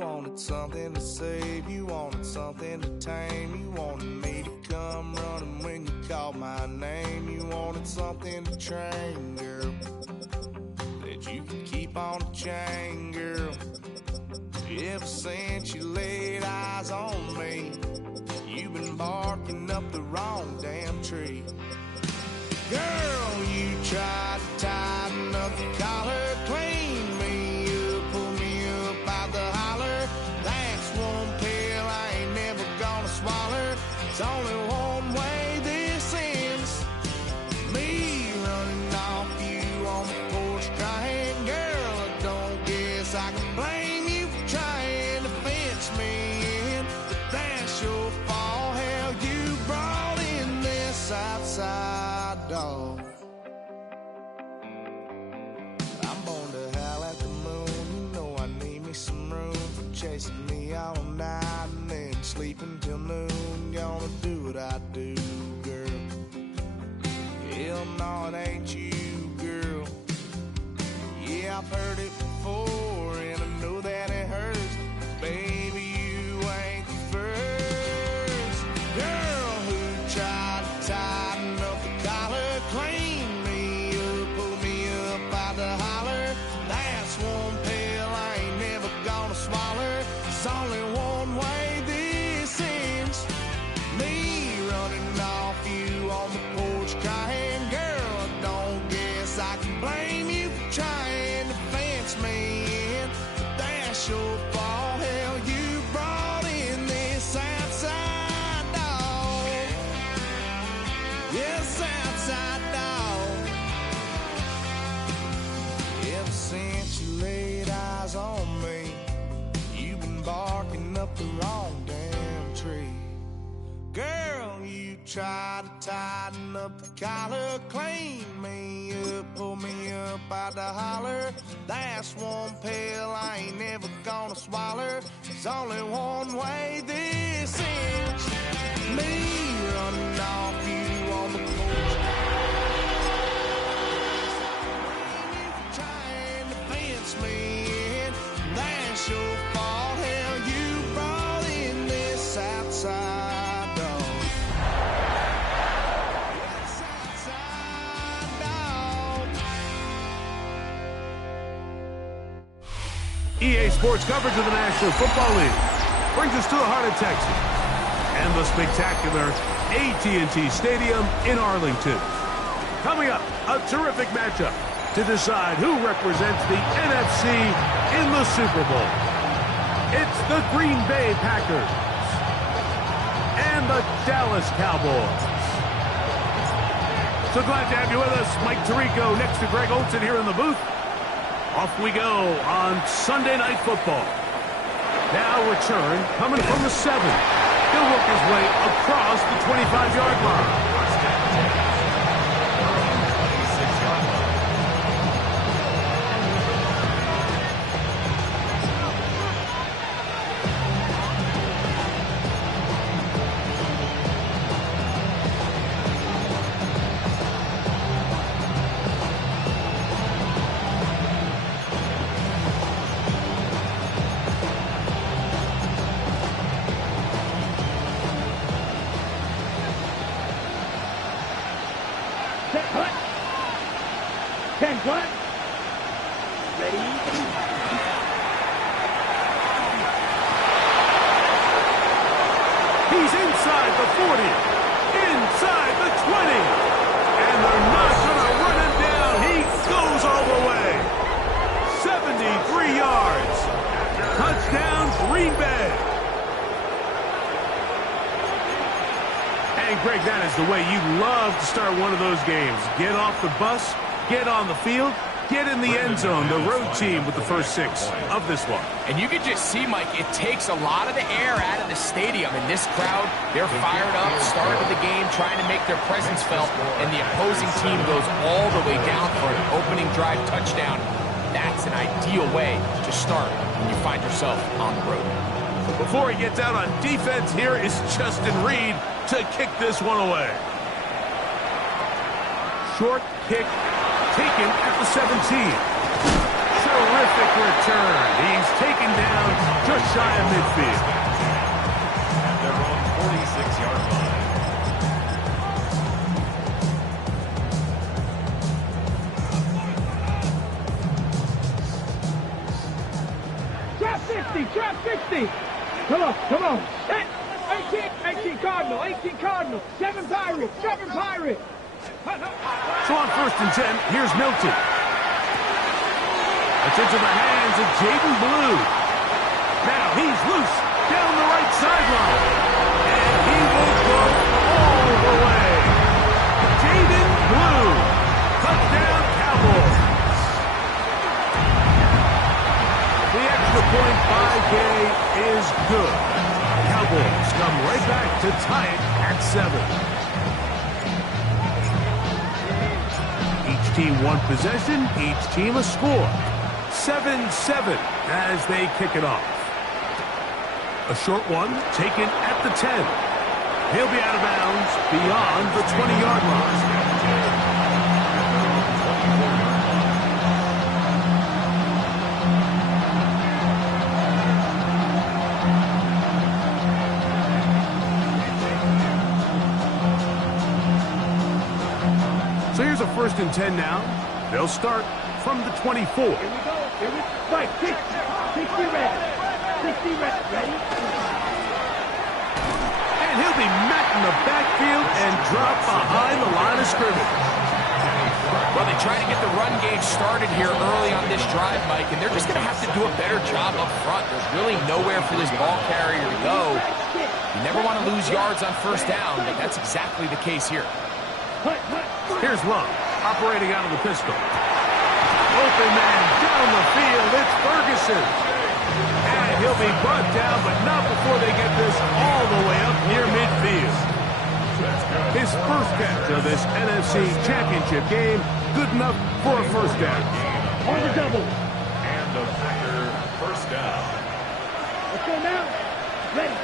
wanted something to save, you wanted something to tame, you wanted me to come running when you called my name, you wanted something to train, girl, that you could keep on the chain, girl. Ever since you laid eyes on me, you've been barking up the wrong damn tree. Girl, you tried to tighten up the collar, clean me up, pull me up out the holler. That's one pill I ain't never gonna swallow. It's only one way this ends. Me running off you on the porch crying. Girl, I don't guess I can blame you for trying to fence me in, but that's your fault. Hell, you brought in this outside dog. I'm born to howl at the moon. You know I need me some room for chasing me all night and then sleeping till noon. Gonna do what I do, girl. Hell no, it ain't you, girl. Yeah, I've heard it before and I know that it hurts. Baby, you ain't the first girl who tried to tighten up the collar, clean me up, pull me up out the holler. That's one pill I ain't never gonna swallow. There's only one way this ends. Me running off you on the porch crying. Girl, I don't guess I can blame you for trying to fence me in, but that's your fault. Hell, you brought in this outside dog. Yes, outside dog. Ever since you laid eyes on me, you've been barking up the wrong damn tree. Girl, you tried to tighten up the collar, clean me up, pull me up out the holler. That's one pill I ain't never gonna swallow. There's only one way this ends. Me running off you on the porch. Trying to fence me in. That's your fault. Hell, you brought in this outside dog. This outside dog. EA Sports coverage of the National Football League brings us to the heart of Texas and the spectacular AT&T Stadium in Arlington. Coming up, a terrific matchup to decide who represents the NFC in the Super Bowl. It's the Green Bay Packers and the Dallas Cowboys. So glad to have you with us. Mike Tirico next to Greg Olsen here in the booth. Off we go on Sunday Night Football. Now return coming from the 7. He'll work his way across the 25-yard line. He's inside the 40, inside the 20, and they're not going to run him down. He goes all the way. 73 yards. Touchdown, Green Bay. And Greg, that is the way you love to start one of those games. Get off the bus, get on the field, get in the end zone. The road team with the first 6 of this one. And you can just see, Mike, it takes a lot of the air out of the stadium. And this crowd, they're fired up, started the game, trying to make their presence felt. And the opposing team goes all the way down for an opening drive touchdown. That's an ideal way to start when you find yourself on the road. Before he gets out on defense, here is Justin Reed to kick this one away. Short kick taken at the 17. So terrific return. He's taken down just shy of midfield. At their own 46-yard line. Trap 60, trap 60. Come on, come on. 18 Cardinal, 18 Cardinal. 7 Pirates, 7 Pirates. So on 1st and 10, here's Milton. It's into the hands of Jaden Blue. Now he's loose down the right sideline. And he will go all the way. Jaden Blue. Touchdown Cowboys. The extra point by Gay is good. Cowboys come right back to tie it at 7. Each team one possession, each team a score. 7-7 as they kick it off. A short one taken at the 10. He'll be out of bounds beyond the 20-yard line. So here's a 1st and 10 now. They'll start from the 24. Here we go. Fight, 60 red. 60 red. Ready? And he'll be met in the backfield and dropped behind the line of scrimmage. Well, they try to get the run game started here early on this drive, Mike, and they're just going to have to do a better job up front. There's really nowhere for this ball carrier to go. You never want to lose yards on 1st down, but that's exactly the case here. Here's Love, operating out of the pistol. Open man down the field, it's Ferguson. And he'll be brought down, but not before they get this all the way up near midfield. His first catch of this NFC Championship game, good enough for a 1st down. On the double. And the Packer 1st down. Let's go now. Ready.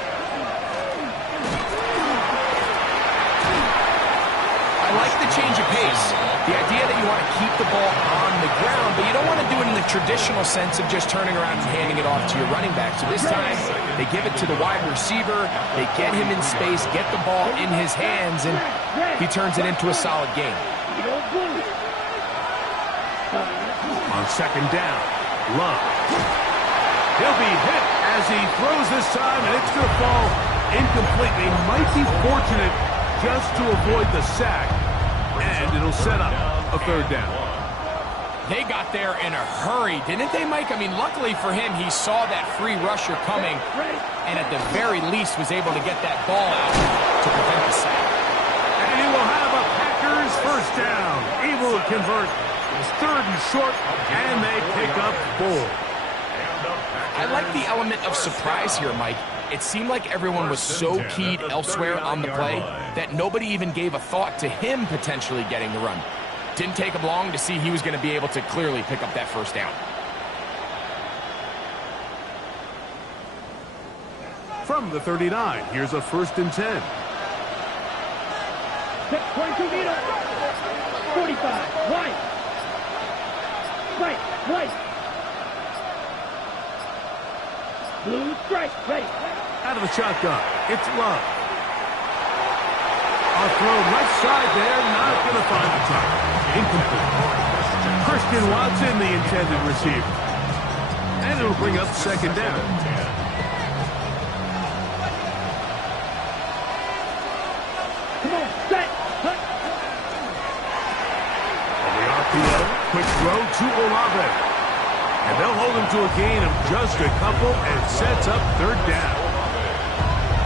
I like the change of pace. The idea that you want to keep the ball on the ground, but you don't want to do it in the traditional sense of just turning around and handing it off to your running back. So this time, they give it to the wide receiver, they get him in space, get the ball in his hands, and he turns it into a solid game. On 2nd down, Love. He'll be hit as he throws this time, and it's going to fall incompletely. Might be fortunate just to avoid the sack, and it'll set up a 3rd down. They got there in a hurry, didn't they, Mike? I mean, luckily for him, he saw that free rusher coming, and at the very least was able to get that ball out to prevent the sack. And he will have a Packers 1st down. Able to convert. It's 3rd and short, and they pick up 4. I like the element of surprise here, Mike. It seemed like everyone was so keyed elsewhere on the play that nobody even gave a thought to him potentially getting the run. Didn't take him long to see he was going to be able to clearly pick up that 1st down. From the 39, here's a 1st and 10. 22 meter. 45. White. White. Blue strike. Ready. Out of the shotgun, it's Love. A throw left side there, not going to find the target. Incomplete. Christian Watson, the intended receiver. And it'll bring up 2nd down. Come on, set. On the RPO, quick throw to Olave. And they'll hold him to a gain of just a couple and sets up 3rd down.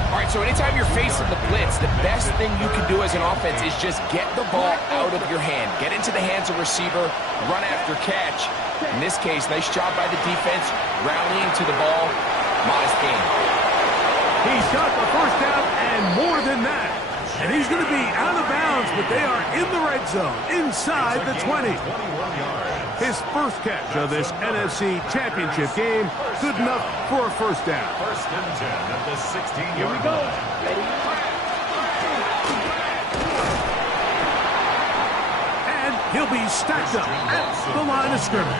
All right, so anytime you're facing the blitz, the best thing you can do as an offense is just get the ball out of your hand. Get into the hands of receiver, run after catch. In this case, nice job by the defense, rallying to the ball. Modest gain. He's got the 1st down and more than that. And he's going to be out of bounds, but they are in the red zone, inside the 20. His 1st catch of this NFC Championship game, good enough for a 1st down. 1st and 10 at the 16-yard Here we go. line. Ready. And he'll be stacked up at the line of scrimmage.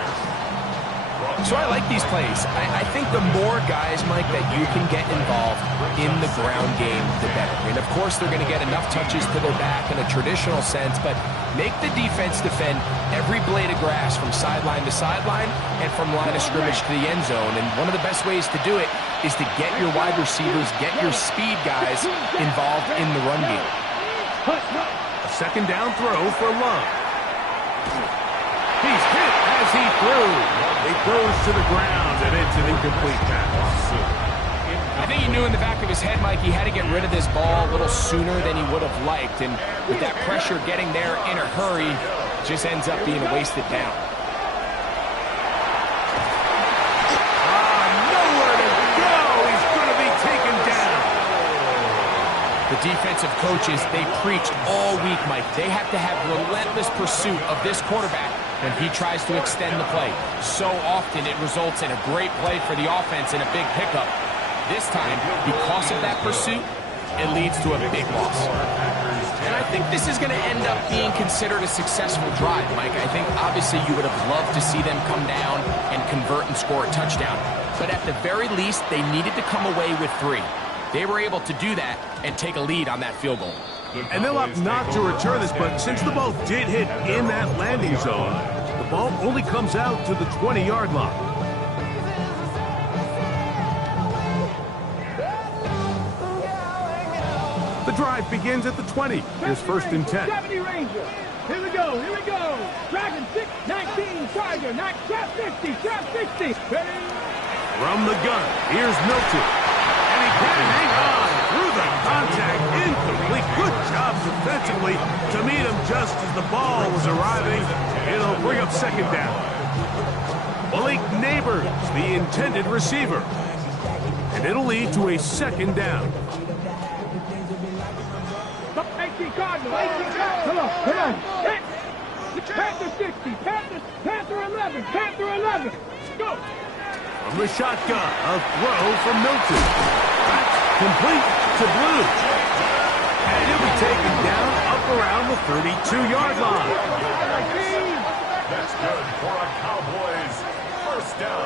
So I like these plays. I think the more guys, Mike, that you can get involved in the ground game, the better. And of course, they're going to get enough touches to their back in a traditional sense, but make the defense defend every blade of grass from sideline to sideline and from line of scrimmage to the end zone. And one of the best ways to do it is to get your wide receivers, get your speed guys involved in the run game. A second down throw for Love. He's hit as he threw. It goes to the ground, and it's an incomplete pass. I think he knew in the back of his head, Mike, he had to get rid of this ball a little sooner than he would have liked. And with that pressure getting there in a hurry, just ends up being a wasted down. Nowhere to go. He's going to be taken down. The defensive coaches, they preached all week, Mike. They have to have relentless pursuit of this quarterback when he tries to extend the play. So often it results in a great play for the offense and a big pickup. This time, because of that pursuit, it leads to a big loss. And I think this is going to end up being considered a successful drive, Mike. I think obviously you would have loved to see them come down and convert and score a touchdown. But at the very least, they needed to come away with 3. They were able to do that and take a lead on that field goal. And they'll opt not to return this, but since the ball did hit in that landing zone, the ball only comes out to the 20-yard line. The drive begins at the 20. Here's first and 10. 70 Ranger. Here we go. Dragon 6, 19, Tiger, trap 50, trap 60. Ready? From the gun, here's Milton. And he can hang on through the contact. Incomplete. Good job defensively to meet him just as the ball was arriving. It'll bring up second down. Malik Neighbors, the intended receiver. And it'll lead to a second down. 18 Cardinal, 18 Cardinal. Come on. Panther 60, Panther 11, Panther 11. Go. From the shotgun, a throw from Milton. That's complete to Blue. And he'll be taken down up around the 32-yard line. That's good for a Cowboys first down.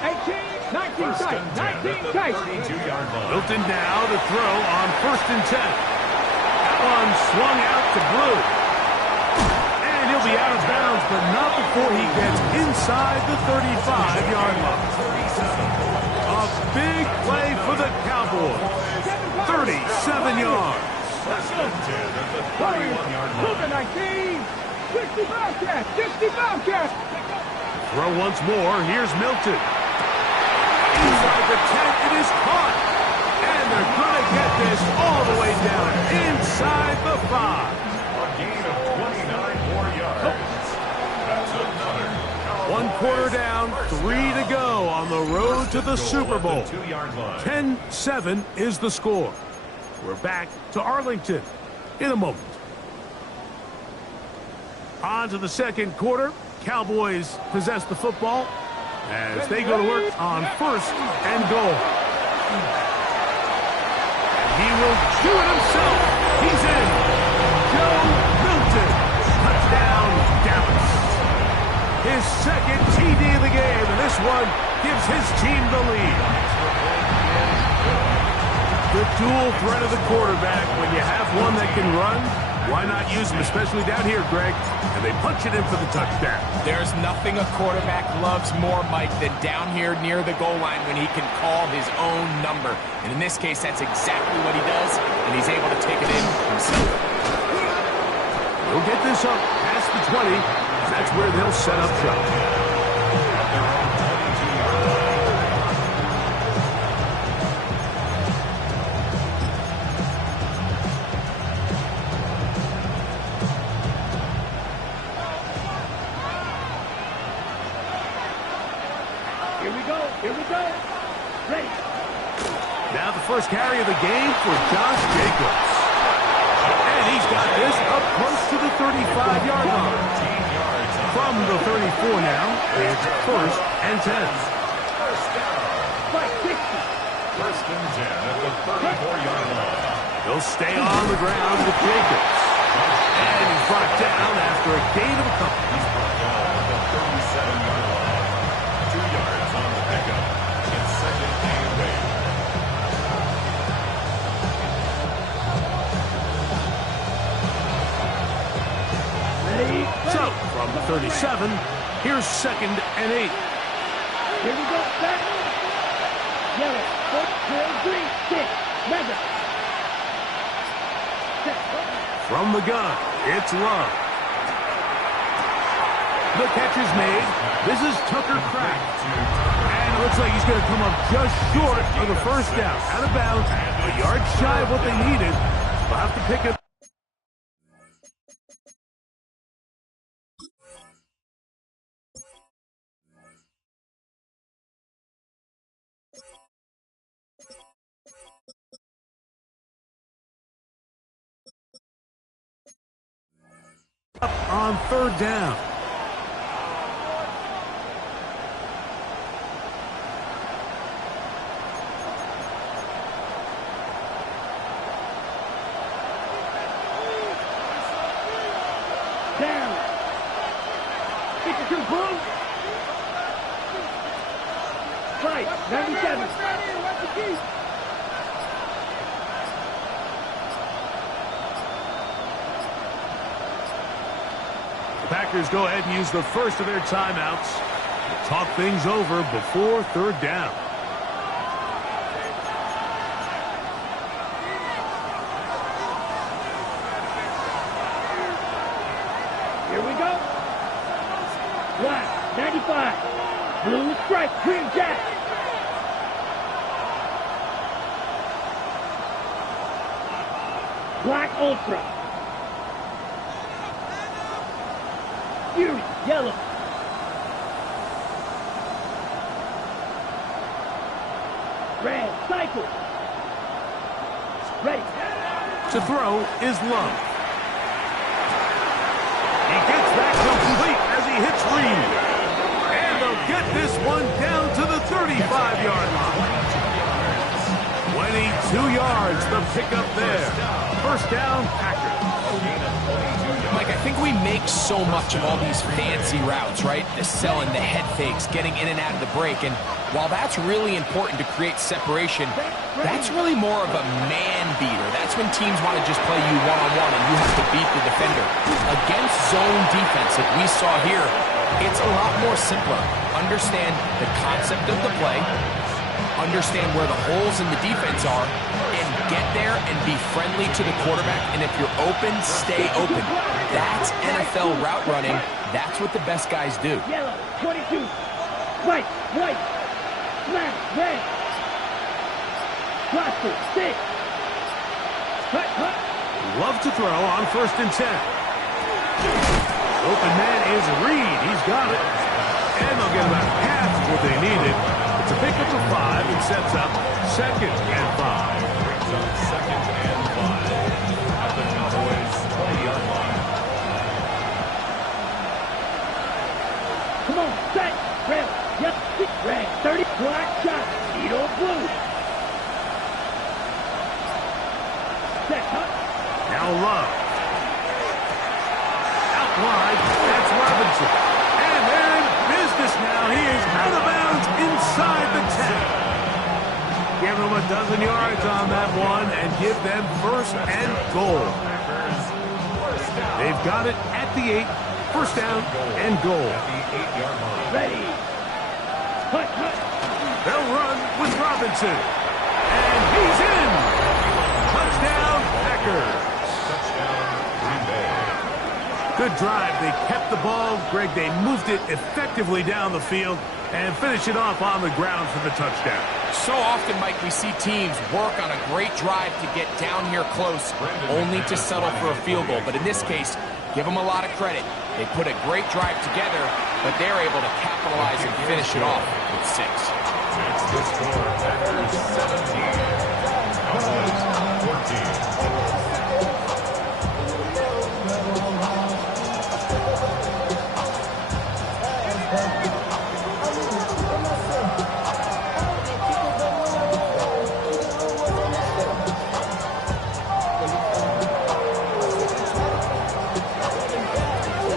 18, 19 tight, 19 tight. 32-yard line. Milton now to throw on first and 10. That one swung out to Blue. And he'll be out of bounds, but not before he gets inside the 35-yard line. A big play for the Cowboys. 37 yards. Cougar 19, 60 Bobcat, 60 Bobcat. Throw once more. Here's Milton. Inside the 10, it is caught. And they're going to get this all the way down inside the 5. A gain of 29 more yards. That's another. 1 quarter down, 3 to go on the road to the Super Bowl. 2-yard line. 10-7 is the score. We're back to Arlington in a moment. On to the second quarter. Cowboys possess the football as they go to work on first and goal. He will do it himself. He's in. Joe Milton. Touchdown, Dallas. His second TD of the game, and this one gives his team the lead. The dual threat of the quarterback. When you have one that can run, why not use him, especially down here, Greg? And they punch it in for the touchdown. There's nothing a quarterback loves more, Mike, than down here near the goal line when he can call his own number. And in this case, that's exactly what he does, and he's able to take it in himself. He'll get this up past the 20, and that's where they'll set up shop. Here we go. Ready. Now the first carry of the game for Josh Jacobs. And he's got this up close to the 35-yard line. From the 34 now, it's first and 10. First and 10 at the 34-yard line. He'll stay on the ground with Jacobs. And he's brought down after a gain of a couple. He's brought down at the 37-yard line. 2 yards. 37. Here's 2nd and 8. Here we go, set. Yellow, 4, 3, 6, weather. Set. From the gun, it's Love. The catch is made. This is Tucker Kraft. And it looks like he's going to come up just short of the first down. Out of bounds, a yard shy of what they needed. They'll have to pick it. Up on 3rd down. Down. 52 boom. Right, 97. The Packers go ahead and use the first of their timeouts to talk things over before 3rd down. Here we go. Black, 95. Blue stripe, green jack. Black ultra. Fury, yellow. Red, cycle. Ready. To throw is Love. He gets that complete as he hits Reed. And they'll get this one down to the 35-yard line. 22 yards, the pickup there. First down, Packers. Mike, I think we make so much of all these fancy routes, right? The selling, the head fakes, getting in and out of the break. And while that's really important to create separation, that's really more of a man beater. That's when teams want to just play you one-on-one and you have to beat the defender. Against zone defense, like we saw here, it's a lot more simpler. Understand the concept of the play, understand where the holes in the defense are, and get there and be friendly to the quarterback. And if you're open, stay open. That's NFL route running. That's what the best guys do. Yellow, 22. White, black, red. Cluster, 6. Cut. Love to throw on 1st and 10. Open man is Reed. He's got it. And they'll get about half of what they needed. It's a pickup of 5 and sets up 2nd and 5. Brings up 2nd and 5 at the Cowboys' 20-yard line. Come on, set. Red, yep, red, 30. Black shot, needle blue. Set, cut. Now Love. Out wide, that's Robinson. And they're in business now. He is out of bounds inside the 10. Give them a dozen yards on that one and give them 1st and goal. They've got it at the 8. 1st down and goal. At the 8-yard line. Ready. Cut. They'll run with Robinson. And he's in. Touchdown, Packers. Touchdown, Green Bay. Good drive. They kept the ball. Greg, they moved it effectively down the field and finished it off on the ground for the touchdown. So often, Mike, we see teams work on a great drive to get down here close, only to settle for a field goal. But in this case, give them a lot of credit. They put a great drive together, but they're able to capitalize and finish it off with 6. It's the score. Packers 17. Cowboys 14.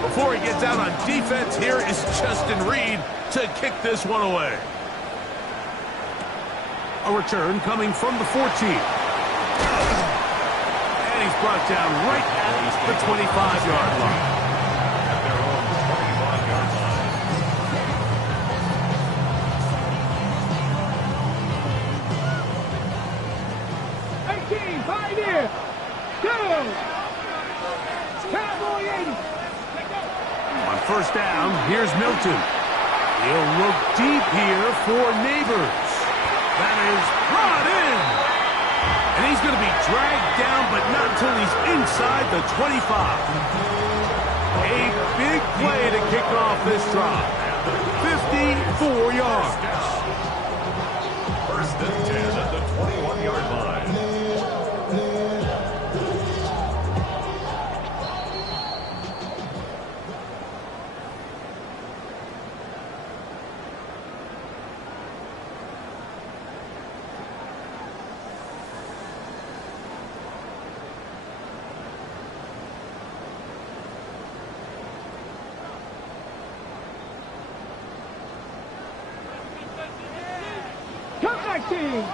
Before he gets out on defense, here is Justin Reed to kick this one away. A return coming from the 14. And he's brought down right at the 25-yard line. At their own 25. 18, Pioneer. 2. Cowboy 80. On first down, here's Milton. He'll look deep here for Neighbors. That is brought in. And he's going to be dragged down, but not until he's inside the 25. A big play to kick off this drive. 54 yards. First and 10 at the 21-yard line.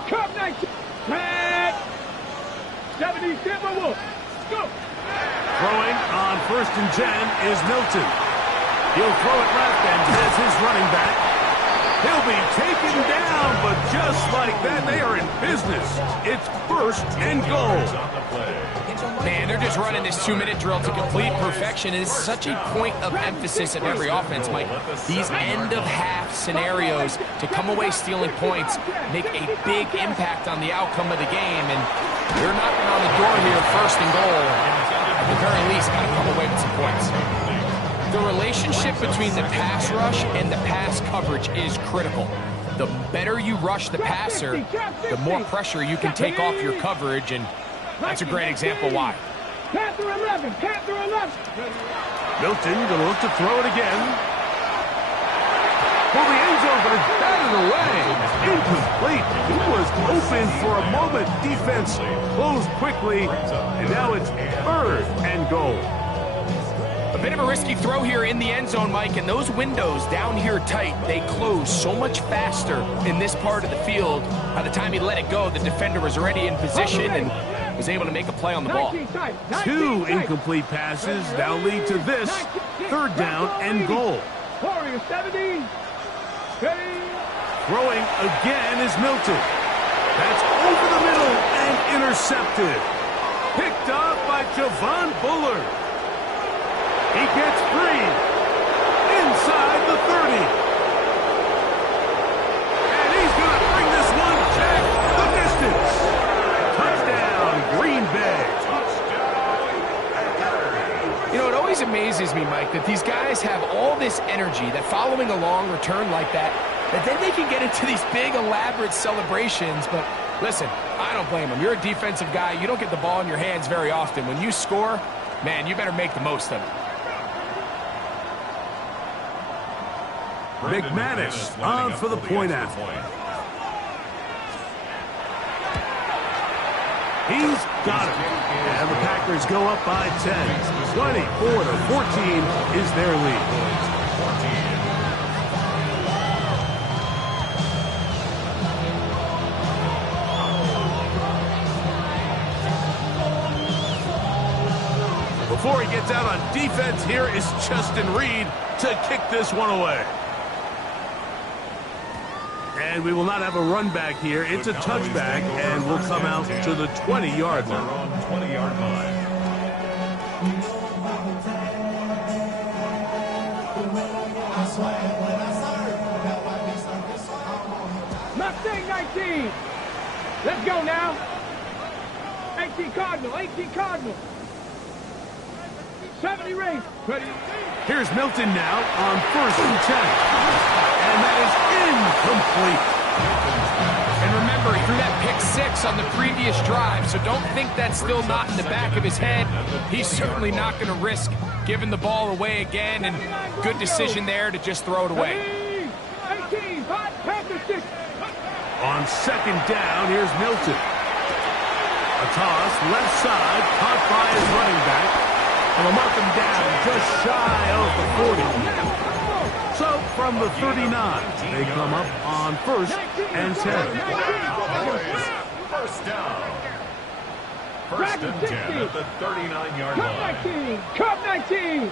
Cup 19. Tag. 70 Timberwolves. Go. Throwing on first and 10 is Milton. He'll throw it left and has his running back. He'll be taken down, but just like that, they are in business. It's first and goal. Man, they're just running this 2-minute drill to complete perfection. It is such a point of emphasis of every offense, Mike. These end-of-half scenarios to come away stealing points make a big impact on the outcome of the game, and they're knocking on the door here, first and goal. At the very least, got to come away with some points. The relationship between the pass rush and the pass coverage is critical. The better you rush the passer, the more pressure you can take off your coverage, and that's a great example why. Panther 11, Panther 11. Milton going to look to throw it again. Well, the end zone, but it's batted away. Incomplete. He was open for a moment. Defense closed quickly, and now it's third and goal. A bit of a risky throw here in the end zone, Mike, and those windows down here tight, they close so much faster in this part of the field. By the time he let it go, the defender was already in position and was able to make a play on the ball. 2 incomplete passes now lead to this third down and goal. Warriors 70. Throwing again is Milton. That's over the middle and intercepted. Picked up by Javon Bullard. He gets free inside the 30. And he's going to bring this one back the distance. Touchdown, Green Bay. You know, it always amazes me, Mike, that these guys have all this energy, that following a long return like that then they can get into these big, elaborate celebrations. But listen, I don't blame them. You're a defensive guy. You don't get the ball in your hands very often. When you score, man, you better make the most of it. McManus on for the point after. He's got it. And the Packers go up by 10. 24-14 is their lead. Before he gets out on defense, here is Justin Reed to kick this one away. And we will not have a run back here. It's a touchback, and we'll come out to the 20-yard line. 20-yard line. Mustang 19. Let's go now. 18 Cardinal, 18 Cardinal. 70 race. Ready. Here's Milton now on first and 10. And that is incomplete. And remember, he threw that pick 6 on the previous drive, so don't think that's still not in the back of his head. He's certainly not going to risk giving the ball away again, and good decision there to just throw it away. 18, 5, Panther 6. On second down, here's Milton. A toss, left side, caught by his running back. And will mark him down just shy of the 40. So from the 39, they come up on first and 10. First down. First and 10 at the 39-yard line. Cup 19.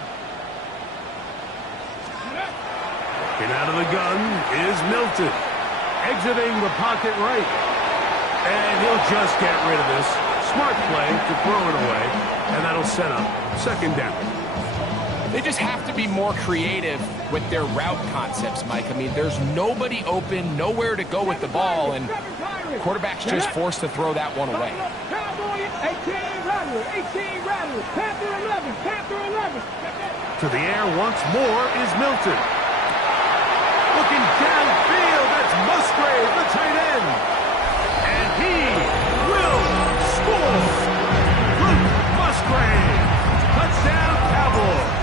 And out of the gun is Milton. Exiting the pocket right. And he'll just get rid of this. Smart play to throw it away, and that'll set up second down. They just have to be more creative with their route concepts, Mike. I mean, there's nobody open, nowhere to go with the ball, and quarterback's just forced to throw that one away. Cowboy, 18 Rattler, 18 Rattler, Panther 11, Panther 11. To the air once more is Milton. Looking downfield, that's Musgrave, the tight end. And he will score. Luke Musgrave, touchdown Cowboys.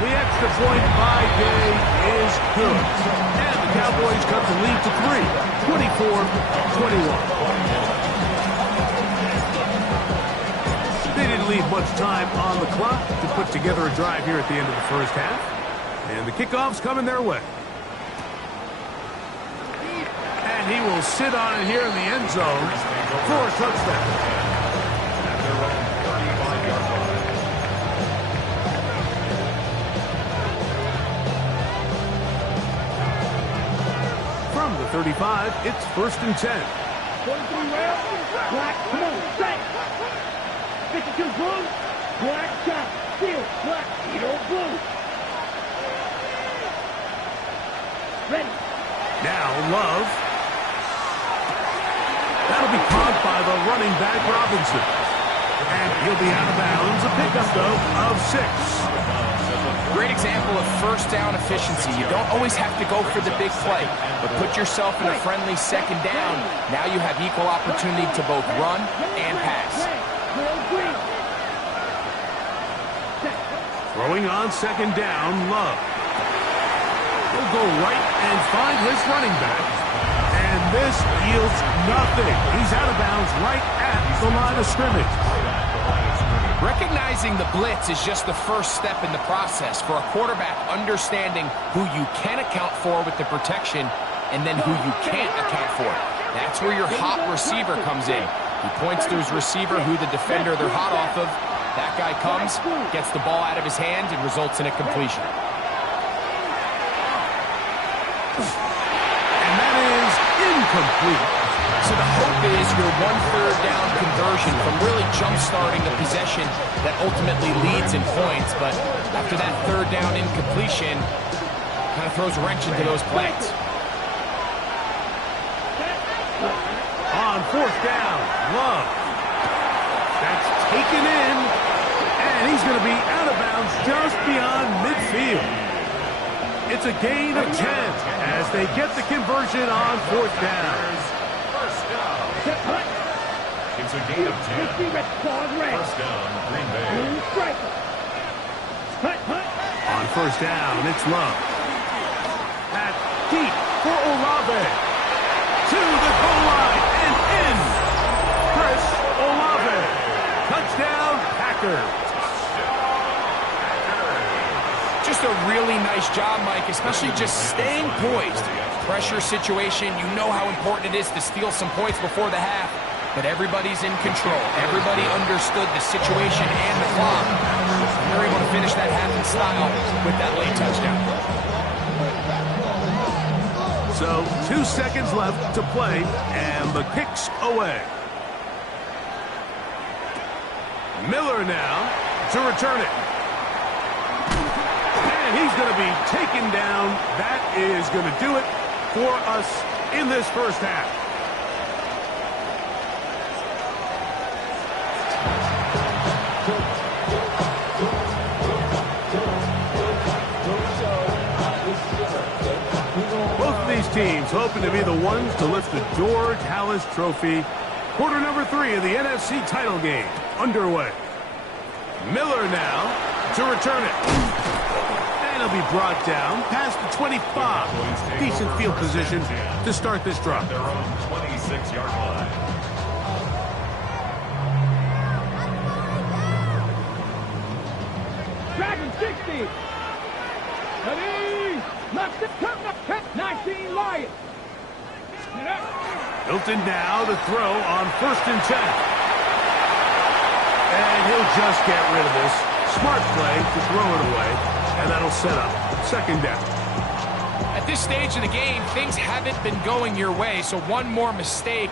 The extra point by Day is good. And the Cowboys cut the lead to 3, 24-21. They didn't leave much time on the clock to put together a drive here at the end of the first half. And the kickoff's coming their way. And he will sit on it here in the end zone for a touchdown. At their own 35-yard line. From the 35, it's 1st and 10. 43 rail, black, come on, set. 52 blue, black shot, steel, black, blue. Ready. Now Love. That'll be caught by the running back Robinson. And he'll be out of bounds. A pickup, though, of 6. Great example of first down efficiency. You don't always have to go for the big play, but put yourself in a friendly second down. Now you have equal opportunity to both run and pass. Throwing on second down, Love. He'll go right and find his running back. And this yields nothing. He's out of bounds right at the line of scrimmage. Recognizing the blitz is just the first step in the process for a quarterback understanding who you can account for with the protection and then who you can't account for. That's where your hot receiver comes in. He points to his receiver who the defender they're hot off of. That guy comes, gets the ball out of his hand, and results in a completion. And that is incomplete. So the hope is your 1/3 down conversion from really jump-starting a possession that ultimately leads in points, but after that 3rd down incompletion, kind of throws a wrench into those plans. On 4th down, Love. That's taken in, and he's going to be out of bounds just beyond midfield. It's a gain of 10 as they get the conversion on 4th down. It's a gain of 10. First down, Green Bay. On 1st down, it's Love. At deep for Olave. To the goal line and in. Chris Olave. Touchdown, Packers. Just a really nice job, Mike, especially just staying poised. Pressure situation, you know how important it is to steal some points before the half, but everybody's in control. Everybody understood the situation and the clock. They're able to finish that half in style with that late touchdown. So 2 seconds left to play, and the kick's away. Miller now to return it. And he's going to be taken down. That is going to do it for us in this first half. Both of these teams hoping to be the ones to lift the George Halas Trophy. Quarter number 3 of the NFC title game underway. Miller now to return it. And he'll be brought down past the 25. Decent field position to start this drive. Their own 26-yard line. Dragon 60. Ready. Left it. 19 Lions. Hilton now to throw on 1st and 10. And he'll just get rid of this. Smart play to throw it away. And that'll set up second down. At this stage of the game, things haven't been going your way, so one more mistake,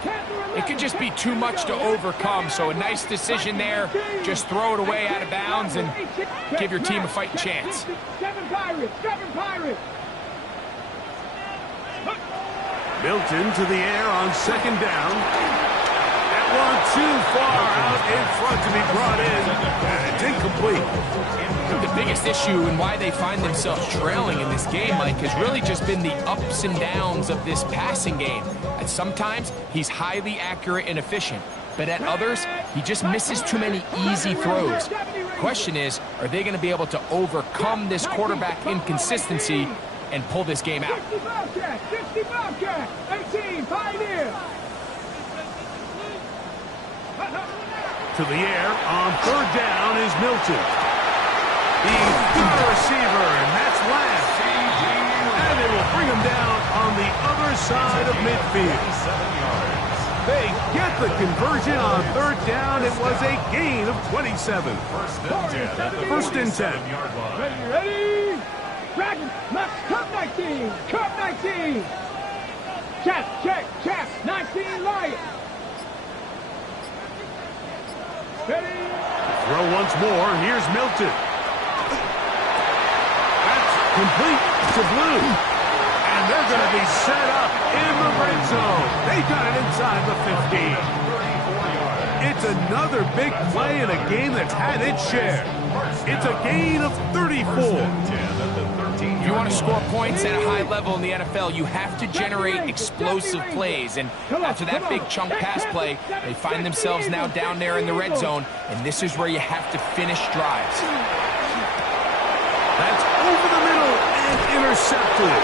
it could just be too much to overcome. So a nice decision there. Just throw it away out of bounds and give your team a fighting chance. 7 Pirates, 7 Pirates. Milton to the air on second down. That one too far out in front to be brought in, and it's incomplete. The biggest issue and why they find themselves trailing in this game, Mike, has really just been the ups and downs of this passing game. And sometimes he's highly accurate and efficient, but at others, he just misses too many easy throws. The question is, are they going to be able to overcome this quarterback inconsistency and pull this game out? 60 Bobcat, 60 Bobcat, 18 Pioneer. To the air on third down is Milton. He's got a receiver, and that's last. And they will bring him down on the other side of midfield. They get the conversion on third down. It was a gain of 27. First and 10. Ready? Dragon, left, Cup 19, Cup 19. Check, 19 Lions. Ready? Throw once more. Here's Milton. Complete to Blue. And they're going to be set up in the red zone. They got it inside the 50. It's another big play in a game that's had its share. It's a gain of 34. If you want to score points at a high level in the NFL, you have to generate explosive plays. And after that big chunk pass play, they find themselves now down there in the red zone. And this is where you have to finish drives. That's over the middle and intercepted.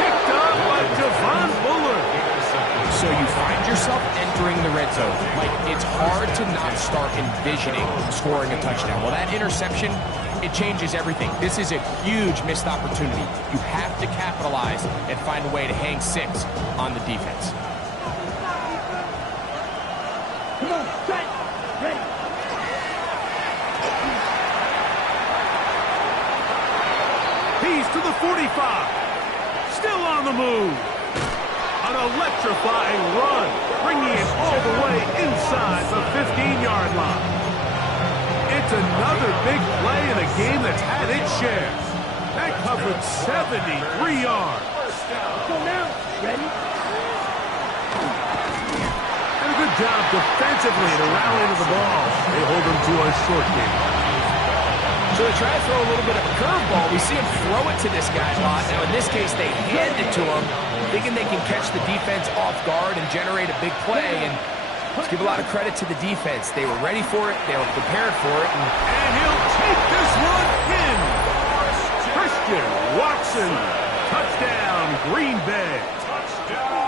Picked up by Javon Bullard. So you find yourself entering the red zone. Like, it's hard to not start envisioning scoring a touchdown. Well, that interception, it changes everything. This is a huge missed opportunity. You have to capitalize and find a way to hang 6 on the defense. Come on, set, ready. He's to the 45. Still on the move. An electrifying run, bringing it all the way inside the 15-yard line. It's another big play in a game that's had its share. That covered 73 yards. So now, ready? And a good job defensively to rally to the ball. They hold him to a short game. So they try to throw a little bit of a curveball. We see him throw it to this guy a lot. Now, in this case, they hand it to him, thinking they can catch the defense off guard and generate a big play. And let's give a lot of credit to the defense. They were ready for it. They were prepared for it. And he'll take this one in. Christian Watson. Touchdown, Green Bay.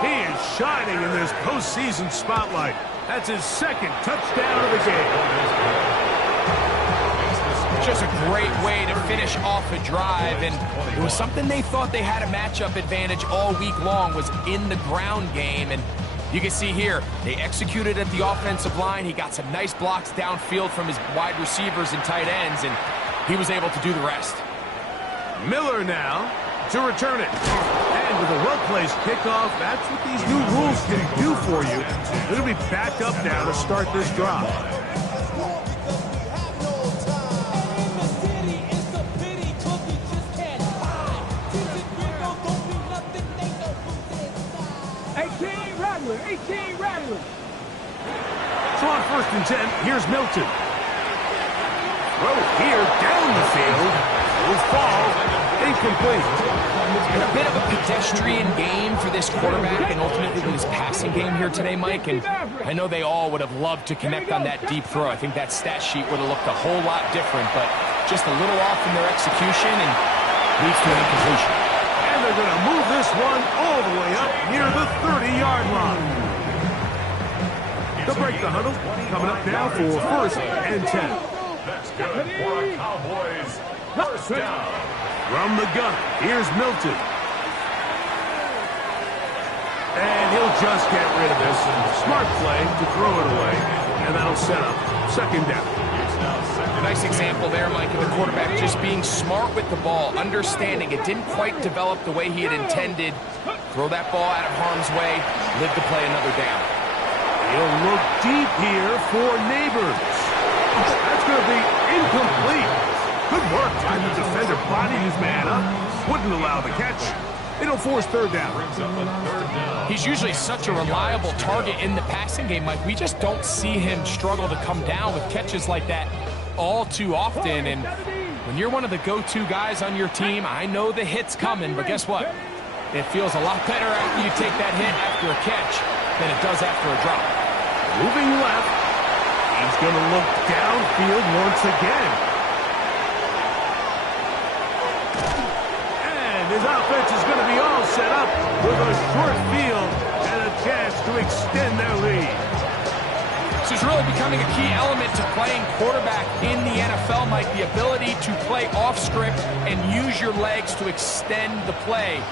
He is shining in this postseason spotlight. That's his second touchdown of the game. Just a great way to finish off a drive, and it was something they thought they had a matchup advantage all week long, was in the ground game. And you can see here, they executed at the offensive line. He got some nice blocks downfield from his wide receivers and tight ends, and he was able to do the rest. Miller now to return it. And with a well-placed kickoff, that's what these new rules can do for you. It'll be back up now to start this drive. So on first and 10, here's Milton. Throw here down the field. Will fall. Incomplete. It's been a bit of a pedestrian game for this quarterback and ultimately this passing game here today, Mike. And I know they all would have loved to connect on that deep throw. I think that stat sheet would have looked a whole lot different, but just a little off in their execution and leads to an incompletion. And they're going to move this one all the way up near the 30-yard line. They'll break the huddle. Coming up now for first and 10. That's good for a Cowboys first down. From the gun, here's Milton. And he'll just get rid of this. Smart play to throw it away. And that'll set up second down. Nice example there, Mike, of the quarterback just being smart with the ball, understanding it didn't quite develop the way he had intended. Throw that ball out of harm's way, live to play another down. He'll look deep here for Neighbors. That's going to be incomplete. Good work by the defender, bodied his man up, wouldn't allow the catch. It'll force third down. He's usually such a reliable target in the passing game, Mike. We just don't see him struggle to come down with catches like that all too often. And when you're one of the go-to guys on your team, I know the hit's coming, but guess what? It feels a lot better after you take that hit after a catch than it does after a drop. Moving left. He's going to look downfield once again. His offense is going to be all set up with a short field and a chance to extend their lead. This is really becoming a key element to playing quarterback in the NFL, Mike, the ability to play off script and use your legs to extend the play.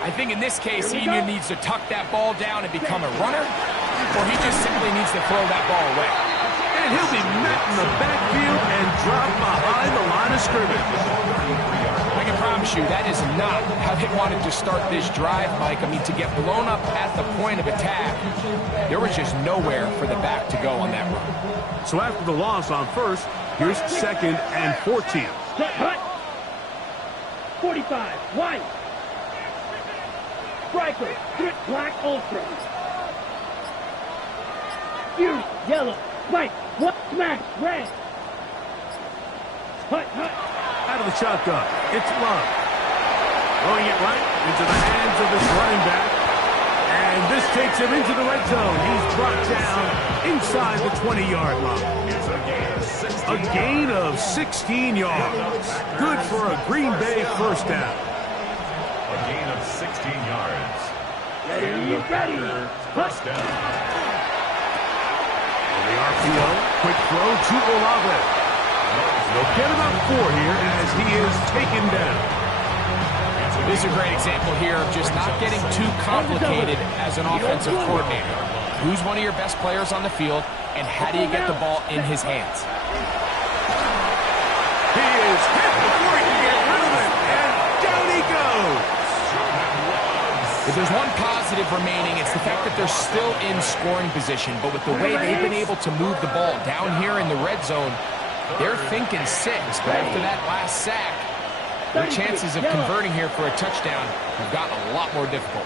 I think in this case, he either needs to tuck that ball down and become a runner, or he just simply needs to throw that ball away. And he'll be met in the backfield and dropped behind the line of scrimmage. I can promise you that is not how they wanted to start this drive, Mike. I mean, to get blown up at the point of attack, there was just nowhere for the back to go on that run. So after the loss on first, here's 2nd and 14. Hut. 45. White. Striker. Black ultra. Fuse. Yellow. White. What? Smash. Red. Hut. Out of the shotgun, it's Love. Throwing it right into the hands of this running back. And this takes him into the red zone. He's brought down inside the 20-yard line. A gain of 16 yards. Good for a Green Bay first down. A gain of 16 yards. Ready. First down. The RPO, quick throw to Olave. They'll get about 4 here as he is taken down. This is a great example here of just not getting too complicated as an offensive coordinator. Who's one of your best players on the field, and how do you get the ball in his hands? He is hit before he can get rid of it, and down he goes. If there's one positive remaining, it's the fact that they're still in scoring position, but with the way they've been able to move the ball down here in the red zone, they're thinking 6, but after that last sack, their chances of converting here for a touchdown have gotten a lot more difficult.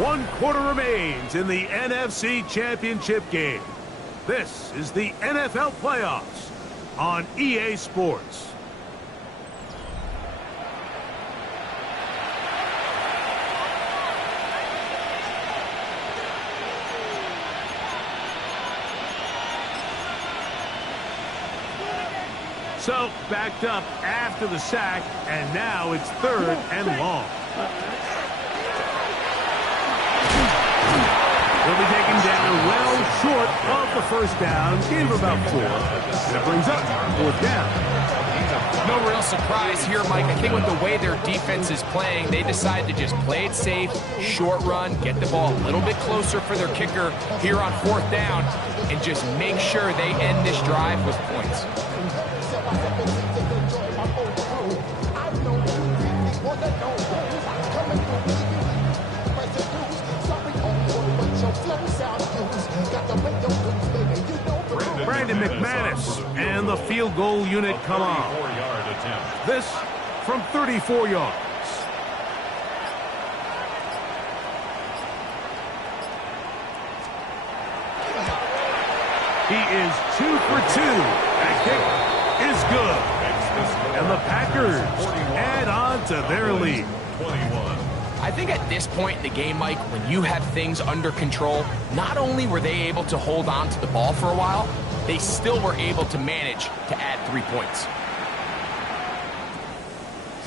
1 quarter remains in the NFC Championship game. This is the NFL Playoffs on EA Sports. So, backed up after the sack, and now it's 3rd and long. He'll be taken down well short of the first down. Gave him about 4. And it brings up 4th down. No real surprise here, Mike. I think with the way their defense is playing, they decide to just play it safe, short run, get the ball a little bit closer for their kicker here on 4th down, and just make sure they end this drive with points. Brandon McManus and the field goal unit come on. This from 34 yards. He is 2 for 2. That kick is good. And the Packers add on to their lead. 21. I think at this point in the game, Mike, when you have things under control, not only were they able to hold on to the ball for a while, they still were able to manage to add 3 points.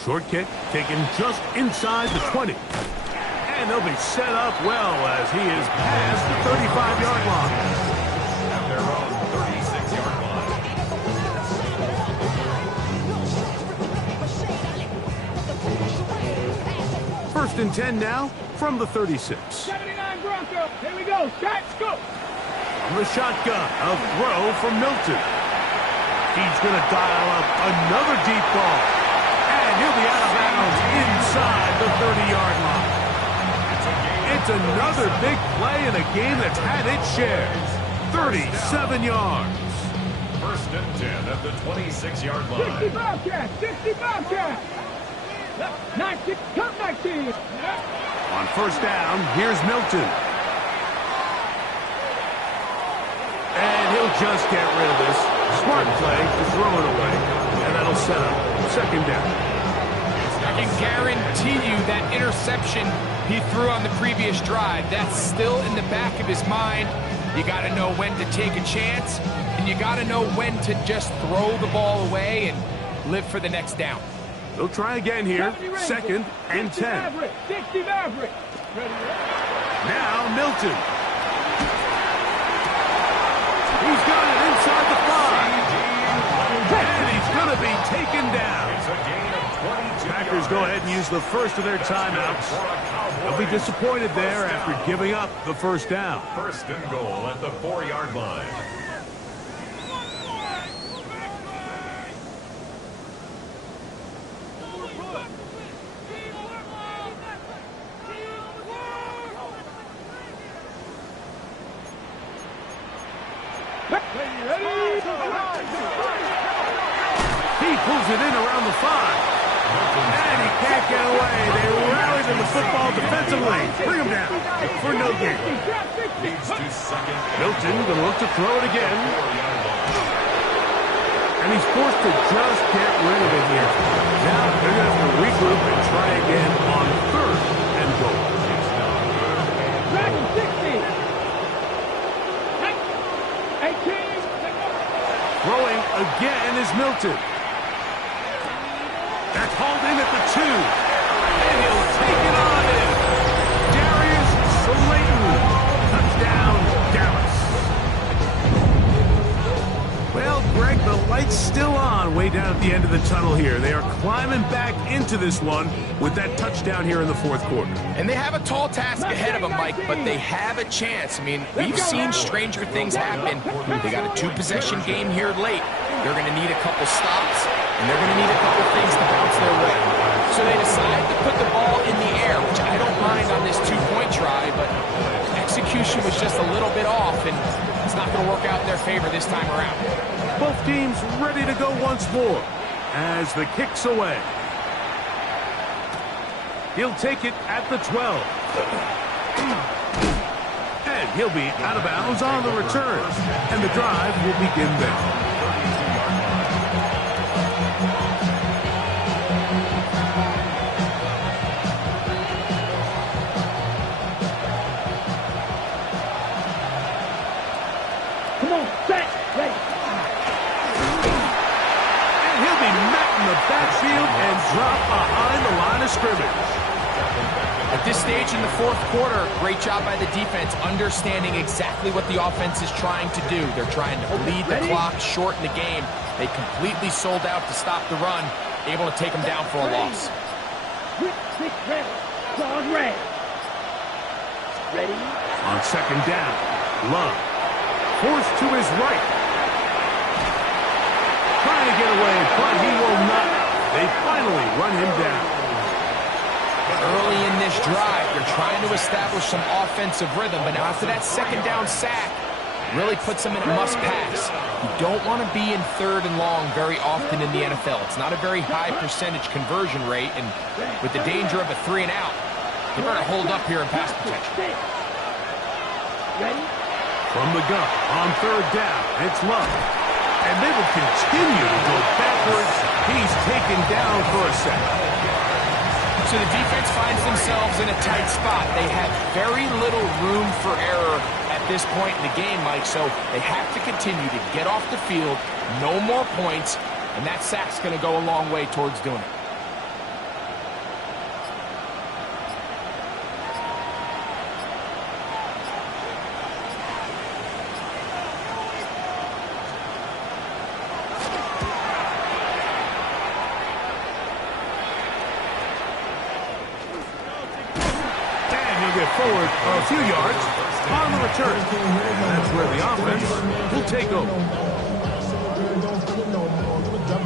Short kick taken just inside the 20. And they'll be set up well as he is past the 35-yard line. At their own 36-yard line. 1st and 10 now from the 36. 79 Broncos. Here we go. Shots, go. From the shotgun, a throw from Milton. He's going to dial up another deep ball. And he'll be out of bounds inside the 30-yard line. It's another big play in a game that's had its share. 37 yards. First and 10 at the 26-yard line. 60 Bobcats! 60 Bobcats! 19, come 19! On first down, here's Milton. And he'll just get rid of this. Smart play to throw it away. And that'll set up second down. I can guarantee you that interception he threw on the previous drive, that's still in the back of his mind. You got to know when to take a chance, and you got to know when to just throw the ball away and live for the next down. They'll try again here. Second and 10. 60 Maverick. Now Milton. He's got it inside the 5. And he's going to be taken down. It's a gain of 22 Packers go ahead and use the first of their timeouts. They'll be disappointed there after giving up the first down. First and goal at the 4-yard line. He pulls it in around the 5. And he can't get away. They rallied in the football defensively. Bring him down for no gain. Needs to second. Milton going to look to throw it again. And he's forced to just get rid of it here. Now they're going to have to regroup and try again on third and goal. Dragon 60. 18. Throwing again is Milton. That's hauled in at the 2. And he'll take it on in. Darius Slayton. Touchdown, Dallas. Well, Greg, the light's still on way down at the end of the tunnel here. They are climbing back into this one with that touchdown here in the fourth quarter. And they have a tall task ahead of them, Mike, but they have a chance. I mean, we've seen stranger things happen. They got a 2-possession game here late. They're going to need a couple stops, and they're going to need a couple things to bounce their way. So they decide to put the ball in the air, which I don't mind on this 2-point try, but execution was just a little bit off, and it's not going to work out in their favor this time around. Both teams ready to go once more as the kick's away. He'll take it at the 12. And he'll be out of bounds on the return. And the drive will begin there. Come on, set, ready. And he'll be met in the backfield and dropped behind the line of scrimmage. At this stage in the fourth quarter, great job by the defense understanding exactly what the offense is trying to do. They're trying to bleed the clock, shorten the game. They completely sold out to stop the run, able to take them down for a loss. Quick, ready. Claws red. Ready. On second down, Love. Forced to his right. Trying to get away, but he will not. They finally run him down. Early in this drive, they're trying to establish some offensive rhythm, but now after that second down sack, really puts them in a must-pass. You don't want to be in third and long very often in the NFL. It's not a very high percentage conversion rate, and with the danger of a 3-and-out, they better hold up here in pass protection. Ready. From the gun, on third down, it's Love. And they will continue to go backwards. He's taken down for a second. So the defense finds themselves in a tight spot. They have very little room for error at this point in the game, Mike, so they have to continue to get off the field, no more points, and that sack's going to go a long way towards doing it. Forward a few yards on the return. That's where the offense will take over.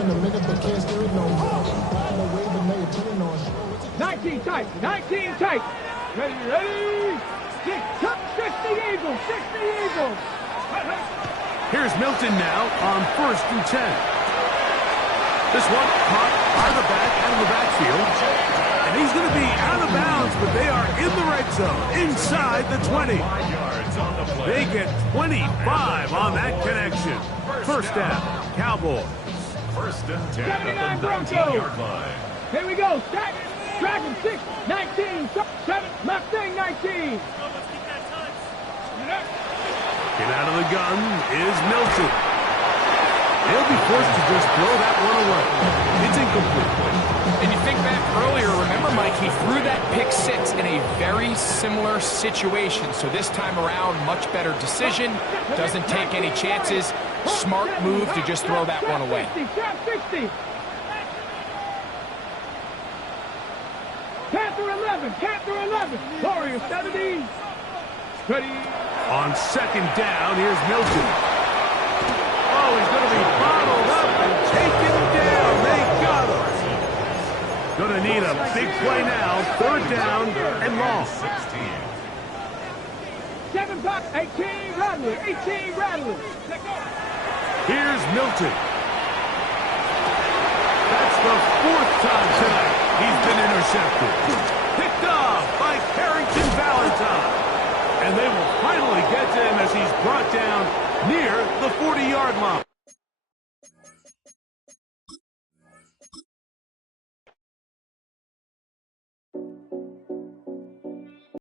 in a minute, but can't steer it no more. Riding the wave and negativity on show. 19 tight, 19 tight. Ready? 60 Eagles, 60 Eagles. Here's Milton now on 1st and 10. This one caught out of the backfield. And he's going to be out of bounds, but they are in the red zone, inside the 20. They get 25 on that connection. First down, Cowboys. 1st and 10 79 at the Broncos. 19-yard line. Here we go. Stack. Dragon 6, 19, 7, Mustang 19. Get out of the gun is Milton. They'll be forced to just throw that one away. It's incomplete. And you think back earlier, remember, Mike, he threw that pick 6 in a very similar situation. So this time around, much better decision. Doesn't take any chances. Smart move to just throw that one away. Trap 60. Panther 11, Panther 11. Warrior 70. Ready. On 2nd down, here's Milton. Oh, he's going to be bottled up and taken down. They got him. Going to need a big play now. 3rd down and long. 7-5, 18 Rattler, 18 Rattler. Here's Milton. That's the 4th time tonight he's been intercepted. Picked off by Carrington Valentine. And they will finally get to him as he's brought down near the 40-yard line.